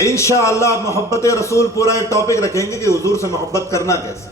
انشاءاللہ محبت رسول پورا ایک ٹاپک رکھیں گے کہ حضور سے محبت کرنا کیسے.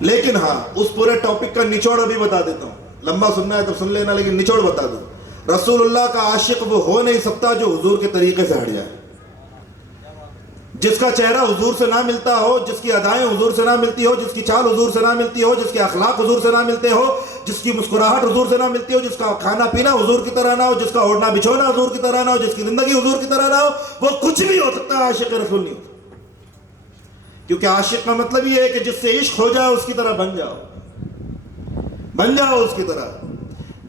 لیکن ہاں اس پورے ٹاپک کا نچوڑ ابھی بتا دیتا ہوں. لمبا سننا ہے تو سن لینا, لیکن نچوڑ بتا دوں. رسول اللہ کا عاشق وہ ہو نہیں سکتا جو حضور کے طریقے سے ہٹ جائے. جس کا چہرہ حضور سے نہ ملتا ہو, جس کی ادائیں حضور سے نہ ملتی ہو, جس کی چال حضور سے نہ ملتی ہو, جس کے اخلاق حضور سے نہ ملتے ہو, جس کی مسکراہٹ حضور سے نہ ملتی ہو, جس کا کھانا پینا حضور کی طرح نہ ہو, جس کا اوڑھنا بچھونا حضور کی طرح نہ ہو, جس کی زندگی حضور کی طرح نہ ہو, وہ کچھ بھی ہو سکتا ہے, عاشق رسول نہیں ہوتا. کیونکہ عاشق کا مطلب یہ ہے کہ جس سے عشق ہو جائے اس کی طرح بن جاؤ, بن جاؤ اس کی طرح.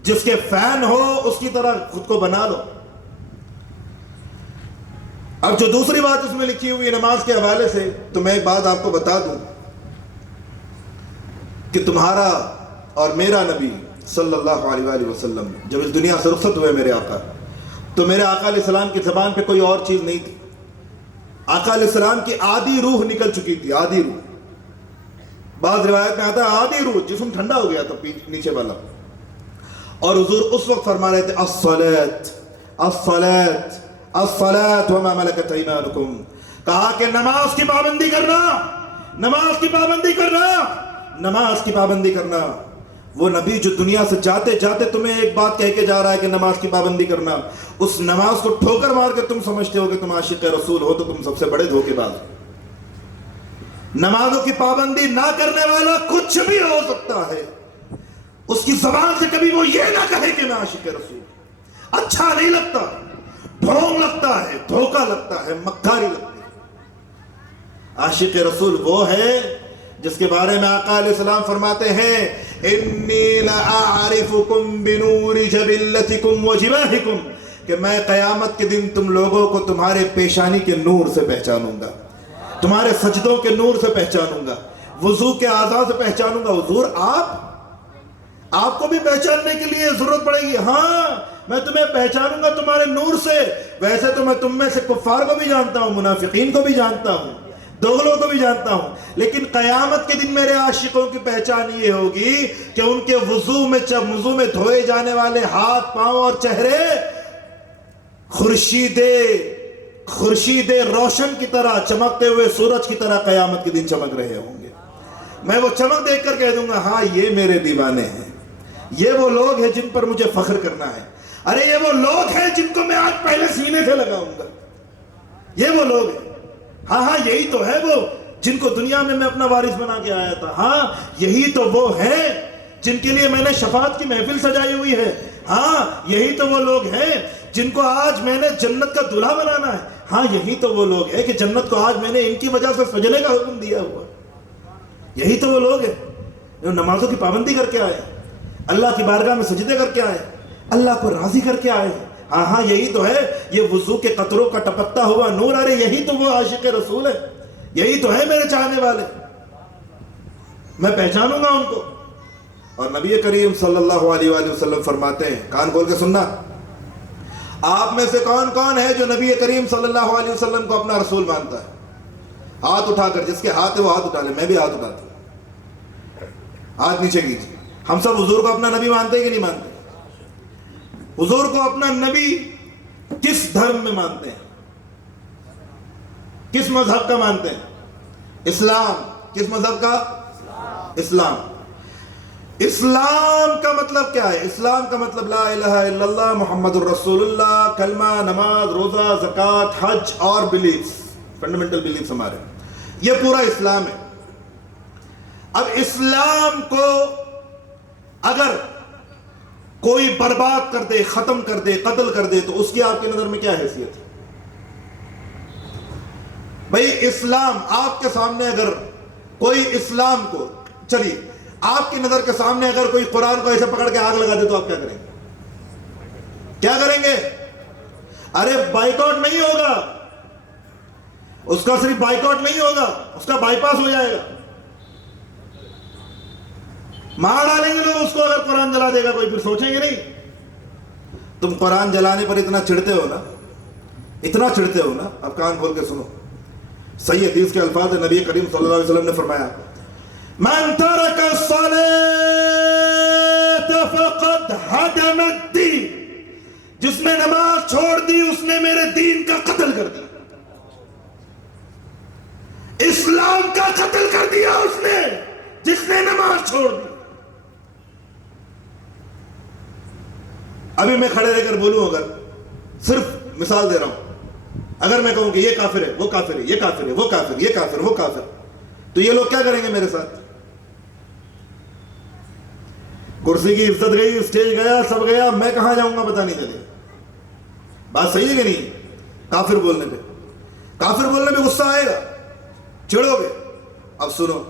جس کے فین ہو اس کی طرح خود کو بنا لو. اب جو دوسری بات اس میں لکھی ہوئی نماز کے حوالے سے, تو میں ایک بات آپ کو بتا دوں کہ تمہارا اور میرا نبی صلی اللہ علیہ وآلہ وسلم جب اس دنیا سے رخصت ہوئے میرے آقا, تو میرے آقا علیہ السلام کی زبان پہ کوئی اور چیز نہیں تھی. آقا علیہ السلام کی آدھی روح نکل چکی تھی, آدھی روح. بعض روایت میں آتا ہے آدھی روح, جسم ٹھنڈا ہو گیا تھا نیچے والا. اور حضور اس وقت فرما رہے تھے الصلاۃ الصلاۃ الصلاۃ وما ملکت ایمانکم. کہا کہ نماز کی پابندی کرنا, نماز کی پابندی کرنا, نماز کی پابندی کرنا. وہ نبی جو دنیا سے جاتے جاتے تمہیں ایک بات کہہ کے جا رہا ہے کہ نماز کی پابندی کرنا, اس نماز کو ٹھوکر مار کے تم سمجھتے ہو کہ تم عاشق رسول ہو, تو تم سب سے بڑے دھوکے باز ہو. نمازوں کی پابندی نہ کرنے والا کچھ بھی ہو سکتا ہے, اس کی زبان سے کبھی وہ یہ نہ کہے کہ میں عاشق رسول. اچھا نہیں لگتا, ڈھونگ لگتا ہے, دھوکہ لگتا ہے, مکاری لگتی ہے. عاشق رسول وہ ہے جس کے بارے میں آقا علیہ السلام فرماتے ہیں انی لأعرفکم بنور جبلتکم وجباہکم, کہ میں قیامت کے دن تم لوگوں کو تمہارے پیشانی کے نور سے پہچانوں گا, تمہارے سجدوں کے نور سے پہچانوں گا, وضو کے اعضاء سے پہچانوں گا. حضور آپ کو بھی پہچاننے کے لیے ضرورت پڑے گی. ہاں میں تمہیں پہچانوں گا تمہارے نور سے. ویسے تو میں تم میں سے کفار کو بھی جانتا ہوں, منافقین کو بھی جانتا ہوں, دوغلوں کو بھی جانتا ہوں, لیکن قیامت کے دن میرے عاشقوں کی پہچان یہ ہوگی کہ ان کے وضو میں دھوئے جانے والے ہاتھ, پاؤں اور چہرے خورشید روشن کی طرح, چمکتے ہوئے سورج کی طرح قیامت کے دن چمک رہے ہوں گے. میں وہ چمک دیکھ کر کہہ دوں گا ہاں یہ میرے دیوانے ہیں, یہ وہ لوگ ہیں جن پر مجھے فخر کرنا ہے. ارے یہ وہ لوگ ہیں جن کو میں آج پہلے سینے سے لگاؤں گا, یہ وہ لوگ ہیں. ہاں یہی تو ہے وہ جن کو دنیا میں اپنا وارث بنا کے آیا تھا. ہاں یہی تو وہ ہیں جن کے لیے میں نے شفاعت کی محفل سجائی ہوئی ہے. ہاں یہی تو وہ لوگ ہیں جن کو آج میں نے جنت کا دلہا بنانا ہے. ہاں یہی تو وہ لوگ ہیں کہ جنت کو آج میں نے ان کی وجہ سے سجنے کا حکم دیا ہوا. یہی تو وہ لوگ ہیں جو نمازوں کی پابندی کر کے آئے, اللہ کی بارگاہ میں سجدے کر کے آئے, اللہ کو راضی کر کے آئے. ہاں یہی تو ہے یہ وضو کے قطروں کا ٹپکتا ہوا نور. ارے یہی تو وہ عاشق رسول ہے, یہی تو ہے میرے چاہنے والے. میں پہچانوں گا ان کو. اور نبی کریم صلی اللہ علیہ وآلہ وسلم فرماتے ہیں, کان کھول کے سننا, آپ میں سے کون کون ہے جو نبی کریم صلی اللہ علیہ وسلم کو اپنا رسول مانتا ہے؟ ہاتھ اٹھا کر, جس کے ہاتھ ہے وہ ہاتھ اٹھا لے. میں بھی ہاتھ اٹھاتا ہوں, ہاتھ نیچے کیجیے. ہم سب حضور کو اپنا نبی مانتے ہیں کہ نہیں مانتے؟ حضور کو اپنا نبی کس دھرم میں مانتے ہیں, کس مذہب کا مانتے ہیں؟ اسلام. کس مذہب کا؟ اسلام. اسلام کا مطلب کیا ہے؟ اسلام کا مطلب لا الہ الا اللہ محمد الرسول اللہ, کلمہ, نماز, روزہ, زکوٰۃ, حج اور بلیفز, فنڈامنٹل بلیفز ہمارے, یہ پورا اسلام ہے. اب اسلام کو اگر کوئی برباد کر دے, ختم کر دے, قتل کر دے, تو اس کی آپ کی نظر میں کیا حیثیت ہے؟ بھئی اسلام آپ کے سامنے اگر کوئی اسلام کو, چلیے آپ کی نظر کے سامنے اگر کوئی قرآن کو ایسے پکڑ کے آگ لگا دے تو آپ کیا کریں گے؟ کیا کریں گے؟ ارے بائیکاٹ نہیں ہوگا, اس کا صرف بائیکاٹ نہیں ہوگا, اس کا بائی پاس ہو جائے گا. مار ڈالیں گے لوگ اس کو اگر قرآن جلا دے گا کوئی, پھر سوچیں گے نہیں. تم قرآن جلانے پر اتنا چڑھتے ہو نا, اتنا چڑھتے ہو نا. اب کان کھول کے سنو, صحیح حدیث کے الفاظ ہے, نبی کریم صلی اللہ علیہ وسلم نے فرمایا من ترک الصلاة فقد هدم الدین, جس نے نماز چھوڑ دی اس نے میرے دین کا قتل کر دیا. اسلام کا قتل کر دیا اس نے جس نے نماز چھوڑ دی. ابھی میں کھڑے رہ کر بولوں، اگر صرف مثال دے رہا ہوں، اگر میں کہوں کہ یہ کافر ہے، وہ کافر ہے، یہ کافر ہے، وہ کافر، یہ کافر، وہ کافر، تو یہ لوگ کیا کریں گے میرے ساتھ؟ کرسی کی عزت گئی، اسٹیج گیا، سب گیا، میں کہاں جاؤں گا پتہ نہیں چلے. بات صحیح ہے کہ نہیں؟ کافر بولنے پہ غصہ آئے گا، چڑھو گے. اب سنو،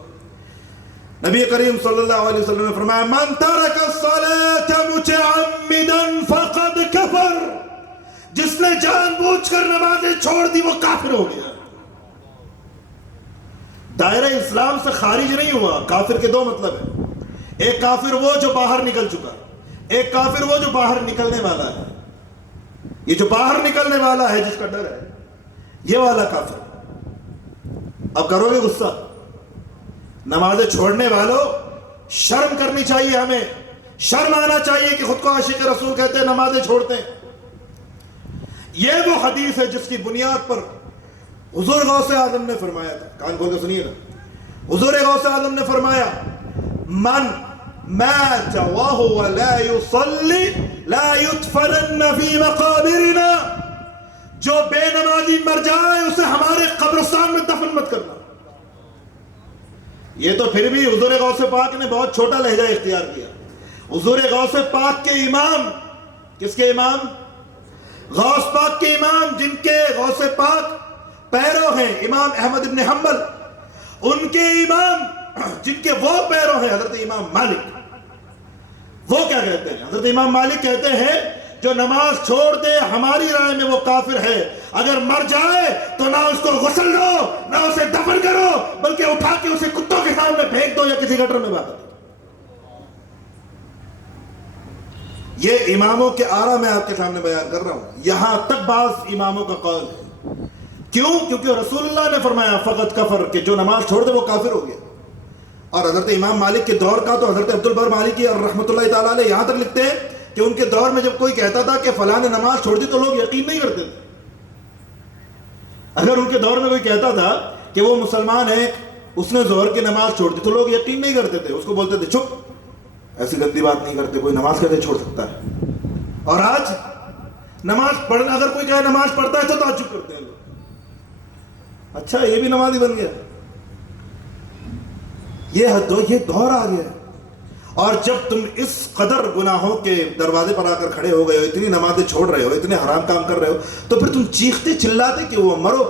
نبی کریم صلی اللہ علیہ وسلم نے فرمایا من ترک الصلاة متعمدا فقد کفر، جس نے جان بوجھ کر نمازیں چھوڑ دی وہ کافر ہو گیا. دائرہ اسلام سے خارج نہیں ہوا. کافر کے دو مطلب ہیں، ایک کافر وہ جو باہر نکل چکا، ایک کافر وہ جو باہر نکلنے والا ہے. یہ جو باہر نکلنے والا ہے جس کا ڈر ہے، یہ والا کافر. اب کرو گے غصہ؟ نمازیں چھوڑنے والوں، شرم کرنی چاہیے، ہمیں شرم آنا چاہیے کہ خود کو عاشق رسول کہتے ہیں، نمازیں چھوڑتے ہیں. یہ وہ حدیث ہے جس کی بنیاد پر حضور غوث اعظم نے فرمایا تھا. کان کھول کے سنیے نا. حضور غوث اعظم نے فرمایا من مات وهو لا يصلي لا يدفنن في مقابرنا، جو بے نمازی مر جائے اسے ہمارے قبرستان میں دفن مت کرنا. یہ تو پھر بھی حضور غوث پاک نے بہت چھوٹا لہجہ اختیار کیا. حضور غوث پاک کے امام، کس کے امام؟ غوث پاک کے امام، جن کے غوث پاک پیرو ہیں امام احمد ابن حنبل، ان کے امام جن کے وہ پیرو ہیں حضرت امام مالک. وہ کیا کہتے ہیں؟ حضرت امام مالک کہتے ہیں جو نماز چھوڑ دے ہماری رائے میں وہ کافر ہے. اگر مر جائے تو نہ اس کو غسل دو، نہ اسے دفن کرو، بلکہ اٹھا کے اسے کتوں کے سامنے پھینک دو یا کسی گٹر میں بہا دو. یہ اماموں کے آرا میں آپ کے سامنے بیان کر رہا ہوں. یہاں تک بعض اماموں کا قول ہے. کیوں؟ کیونکہ رسول اللہ نے فرمایا فقط کفر، کہ جو نماز چھوڑ دے وہ کافر ہو گیا. اور حضرت امام مالک کے دور کا تو حضرت عبد البر مالکی اور رحمۃ اللہ تعالیٰ علیہ یہاں تک لکھتے ہیں کہ ان کے دور میں جب کوئی کہتا تھا کہ فلاں نے نماز چھوڑ دی تو لوگ یقین نہیں کرتے تھے. اگر ان کے دور میں کوئی کہتا تھا کہ وہ مسلمان ہے، اس نے ظہر کی نماز چھوڑ دی، تو لوگ یقین نہیں کرتے تھے. اس کو بولتے تھے چپ، ایسی گندی بات نہیں کرتے، کوئی نماز کیسے چھوڑ سکتا ہے. اور آج نماز پڑھنا، اگر کوئی کہے نماز پڑھتا ہے تو تعجب کرتے ہیں لوگ. اچھا یہ بھی نمازی بن گیا. یہ دور آ گیا. اور جب تم اس قدر گناہوں کے دروازے پر آ کر کھڑے ہو گئے ہو، اتنی نمازیں چھوڑ رہے ہو، اتنے حرام کام کر رہے ہو، تو پھر تم چیختے چلاتے کہ وہ مرو.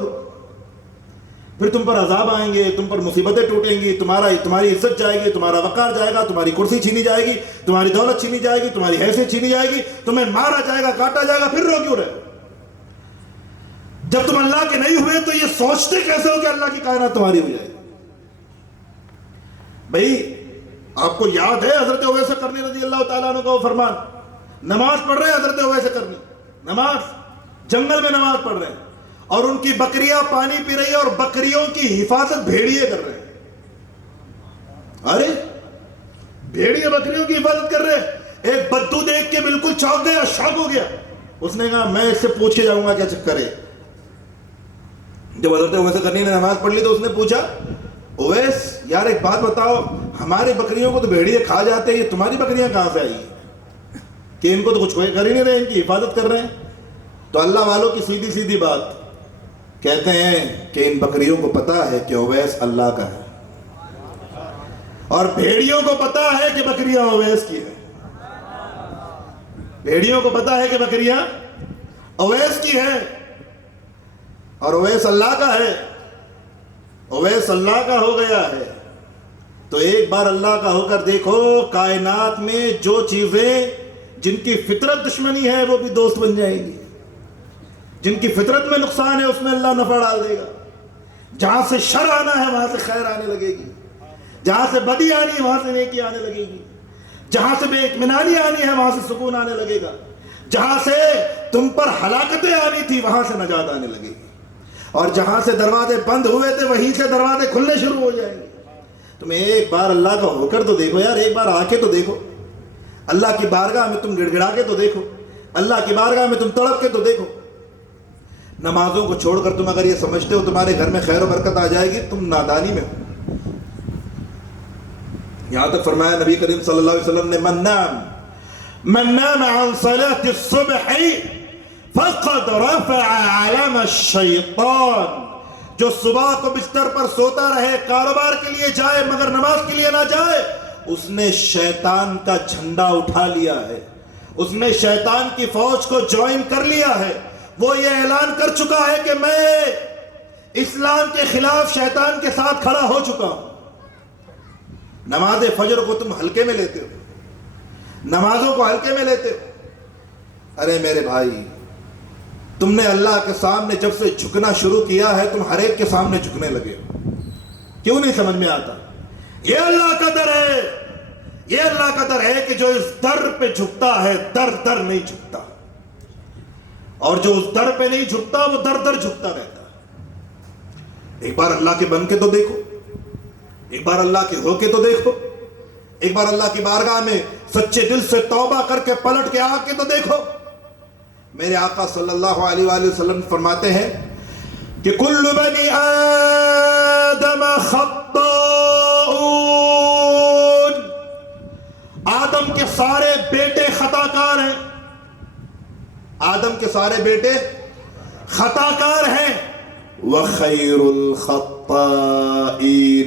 پھر تم پر عذاب آئیں گے، تم پر مصیبتیں ٹوٹیں گی، تمہاری عزت جائے گی، تمہارا وقار جائے گا، تمہاری کرسی چھینی جائے گی، تمہاری دولت چھینی جائے گی، تمہاری حیثیت چھینی جائے گی، تمہیں مارا جائے گا، کاٹا جائے گا. پھر رو کیوں رہے؟ جب تم اللہ کے نہیں ہوئے تو یہ سوچتے کیسے ہو کہ اللہ کی کائنات تمہاری ہو جائے گی؟ بھائی آپ کو یاد ہے حضرت اویس قرنی رضی اللہ تعالیٰ عنہ کا وہ فرمان؟ نماز پڑھ رہے ہیں حضرت اویس قرنی، نماز جنگل میں نماز پڑھ رہے ہیں، اور ان کی بکریاں پانی پی رہی ہیں، اور بکریوں کی حفاظت بھیڑیے کر رہے ہیں. ارے بھیڑیے بکریوں کی حفاظت کر رہے ہیں. ایک بدو دیکھ کے بالکل چونک گیا، شاک ہو گیا. اس نے کہا میں اس سے پوچھ کے جاؤں گا کیا چکر ہے. جب حضرت اویس قرنی نے نماز پڑھ لی تو اس نے پوچھا اویس یار ایک بات بتاؤ، ہماری بکریوں کو تو بھیڑیے کھا جاتے ہیں، یہ تمہاری بکریاں کہاں سے آئی ہیں کہ ان کو تو کچھ کر ہی نہیں رہے، ان کی حفاظت کر رہے ہیں؟ تو اللہ والوں کی سیدھی سیدھی بات کہتے ہیں کہ ان بکریوں کو پتا ہے کہ اویس اللہ کا ہے، اور بھیڑیوں کو پتا ہے کہ بکریاں اویس کی ہیں. بھیڑیوں کو پتا ہے کہ بکریاں اویس کی ہیں، اور اویس اللہ کا ہے. اویس اللہ کا ہو گیا ہے تو ایک بار اللہ کا ہو کر دیکھو، کائنات میں جو چیزیں جن کی فطرت دشمنی ہے وہ بھی دوست بن جائیں گی. جن کی فطرت میں نقصان ہے اس میں اللہ نفع ڈال دے گا. جہاں سے شر آنا ہے وہاں سے خیر آنے لگے گی، جہاں سے بدی آنی ہے وہاں سے نیکی آنے لگے گی، جہاں سے بے اطمینانی آنی ہے وہاں سے سکون آنے لگے گا، جہاں سے تم پر ہلاکتیں آنی تھی وہاں سے نجات آنے لگے گی، اور جہاں سے دروازے بند ہوئے تھے وہیں سے دروازے کھلنے شروع ہو جائیں گے. تم ایک بار اللہ کا ہو کر تو دیکھو یار، ایک بار آ کے تو دیکھو، اللہ کی بارگاہ میں تم گڑ گڑا کے تو دیکھو، اللہ کی بارگاہ میں تم تڑپ کے تو دیکھو. نمازوں کو چھوڑ کر تم اگر یہ سمجھتے ہو تمہارے گھر میں خیر و برکت آ جائے گی، تم نادانی میں ہو۔ یہاں تک فرمایا نبی کریم صلی اللہ علیہ وسلم نے من نام عن صلاة الصبح فقد رفع علم الشیطان، جو صبح کو بستر پر سوتا رہے، کاروبار کے لیے جائے مگر نماز کے لیے نہ جائے، اس نے شیطان کا جھنڈا اٹھا لیا ہے، اس نے شیطان کی فوج کو جوائن کر لیا ہے۔ وہ یہ اعلان کر چکا ہے کہ میں اسلام کے خلاف شیطان کے ساتھ کھڑا ہو چکا ہوں۔ نماز فجر کو تم ہلکے میں لیتے ہو، نمازوں کو ہلکے میں لیتے ہو۔ ارے میرے بھائی، تم نے اللہ کے سامنے جب سے جھکنا شروع کیا ہے، تم ہر ایک کے سامنے جھکنے لگے ہو۔ کیوں نہیں سمجھ میں آتا؟ یہ اللہ کا در ہے، یہ اللہ کا در ہے کہ جو اس در پہ جھکتا ہے در در نہیں جھکتا، اور جو اس در پہ نہیں جھکتا وہ در در جھکتا رہتا ہے۔ ایک بار اللہ کے بن کے تو دیکھو، ایک بار اللہ کے ہو کے تو دیکھو، ایک بار اللہ کی بارگاہ میں سچے دل سے توبہ کر کے پلٹ کے آ کے تو دیکھو۔ میرے آقا صلی اللہ علیہ وآلہ وسلم فرماتے ہیں کہ کل بنی آدم خطاؤن، آدم کے سارے بیٹے خطا کار ہیں، آدم کے سارے بیٹے خطا کار ہیں۔ وَخَيْرُ الْخَطَّائِينَ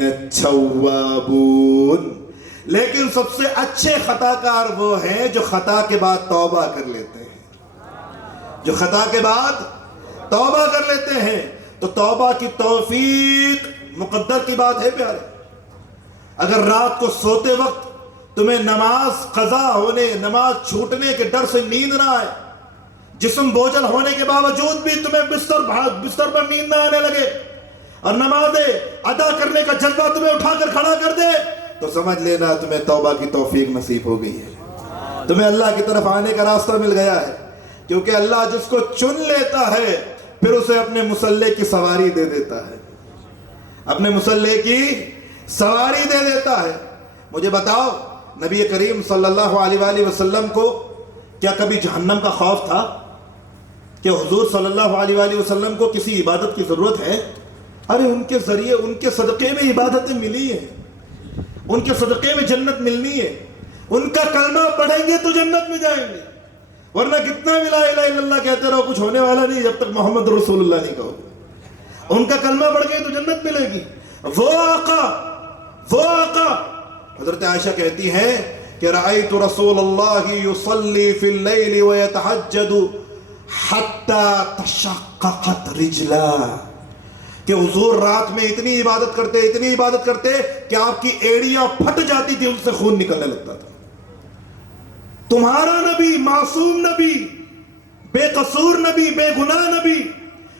التَّوَّابُونَ، لیکن سب سے اچھے خطا کار وہ ہیں جو خطا کے بعد توبہ کر لیتے ہیں، جو خطا کے بعد توبہ کر لیتے ہیں۔ تو توبہ کی توفیق مقدر کی بات ہے پیارے۔ اگر رات کو سوتے وقت تمہیں نماز قضا ہونے، نماز چھوٹنے کے ڈر سے نیند نہ آئے، جسم بوجھل ہونے کے باوجود بھی تمہیں بستر پر نیند نہ آنے لگے، اور نمازیں ادا کرنے کا جذبہ تمہیں اٹھا کر کھڑا کر دے، تو سمجھ لینا تمہیں توبہ کی توفیق نصیب ہو گئی ہے، تمہیں اللہ کی طرف آنے کا راستہ مل گیا ہے۔ کیونکہ اللہ جس کو چن لیتا ہے پھر اسے اپنے مصلے کی سواری دے دیتا ہے، اپنے مصلے کی سواری دے دیتا ہے۔ مجھے بتاؤ، نبی کریم صلی اللہ علیہ وآلہ وسلم کو کیا کبھی جہنم کا خوف تھا؟ کہ حضور صلی اللہ علیہ وآلہ وسلم کو کسی عبادت کی ضرورت ہے؟ ارے ان کے ذریعے، ان کے صدقے میں عبادتیں ملی ہیں، ان کے صدقے میں جنت ملنی ہے، ان کا کلمہ پڑھیں گے تو جنت میں جائیں گے، ورنہ کتنا بھی لا الہ الا اللہ کہتے رہو کچھ ہونے والا نہیں جب تک محمد رسول اللہ نہیں کہو گے۔ ان کا کلمہ پڑھ گئے تو جنت ملے گی۔ وہ آقا حضرت عائشہ کہتی ہیں کہ رأیت رسول اللہ یصلی فی اللیل ویتحجد حتی تشققت رجلا، کہ حضور رات میں اتنی عبادت کرتے کہ آپ کی ایڑیاں پھٹ جاتی تھی، ان سے خون نکلنے لگتا تھا۔ تمہارا نبی، معصوم نبی، بے قصور نبی، بے گناہ نبی،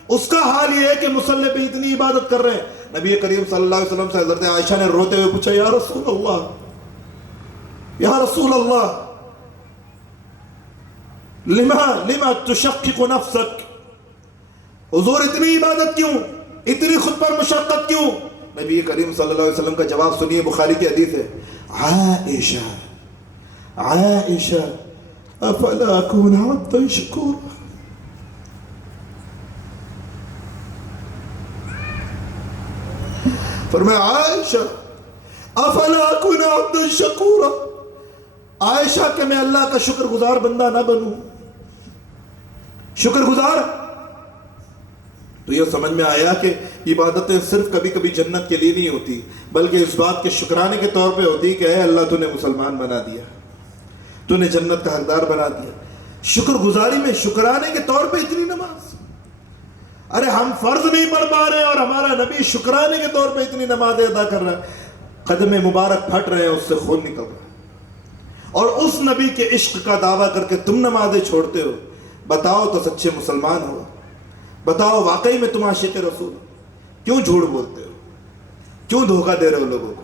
اس کا حال یہ ہے کہ مصلی پہ اتنی عبادت کر رہے ہیں۔ نبی کریم صلی اللہ علیہ وسلم سے حضرت عائشہ نے روتے ہوئے پوچھا، یا رسول اللہ، یا رسول اللہ، لما تشقق نفسک، حضور اتنی عبادت کیوں، اتنی خود پر مشقت کیوں؟ نبی کریم صلی اللہ علیہ وسلم کا جواب سنیے، بخاری کی حدیث ہے، عائشہ افلا اکون عبدا شکورا، فرمایا عائشہ افلا اکون عبدا شکورا، عائشہ کہ میں اللہ کا شکر گزار بندہ نہ بنوں، شکر گزار۔ تو یہ سمجھ میں آیا کہ عبادتیں صرف کبھی کبھی جنت کے لیے نہیں ہوتی، بلکہ اس بات کے شکرانے کے طور پہ ہوتی کہ اے اللہ تو نے مسلمان بنا دیا، تو نے جنت کا حقدار بنا دیا۔ شکر گزاری میں، شکرانے کے طور پہ اتنی نماز، ارے ہم فرض نہیں پڑھ پا رہے اور ہمارا نبی شکرانے کے طور پہ اتنی نمازیں ادا کر رہا ہے، قدم مبارک پھٹ رہے ہیں، اس سے خون نکل رہا ہے، اور اس نبی کے عشق کا دعویٰ کر کے تم نمازیں چھوڑتے ہو۔ بتاؤ تو سچے مسلمان ہو، بتاؤ واقعی میں تم عاشق رسول، کیوں جھوٹ بولتے ہو، کیوں دھوکہ دے رہے ہو لوگوں کو،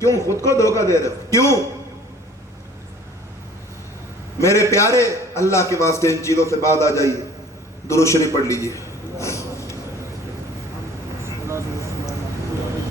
کیوں خود کو دھوکہ دے رہے ہو، کیوں؟ میرے پیارے، اللہ کے واسطے ان چیزوں سے بعد آ جائیے، درود شریف پڑھ لیجیے۔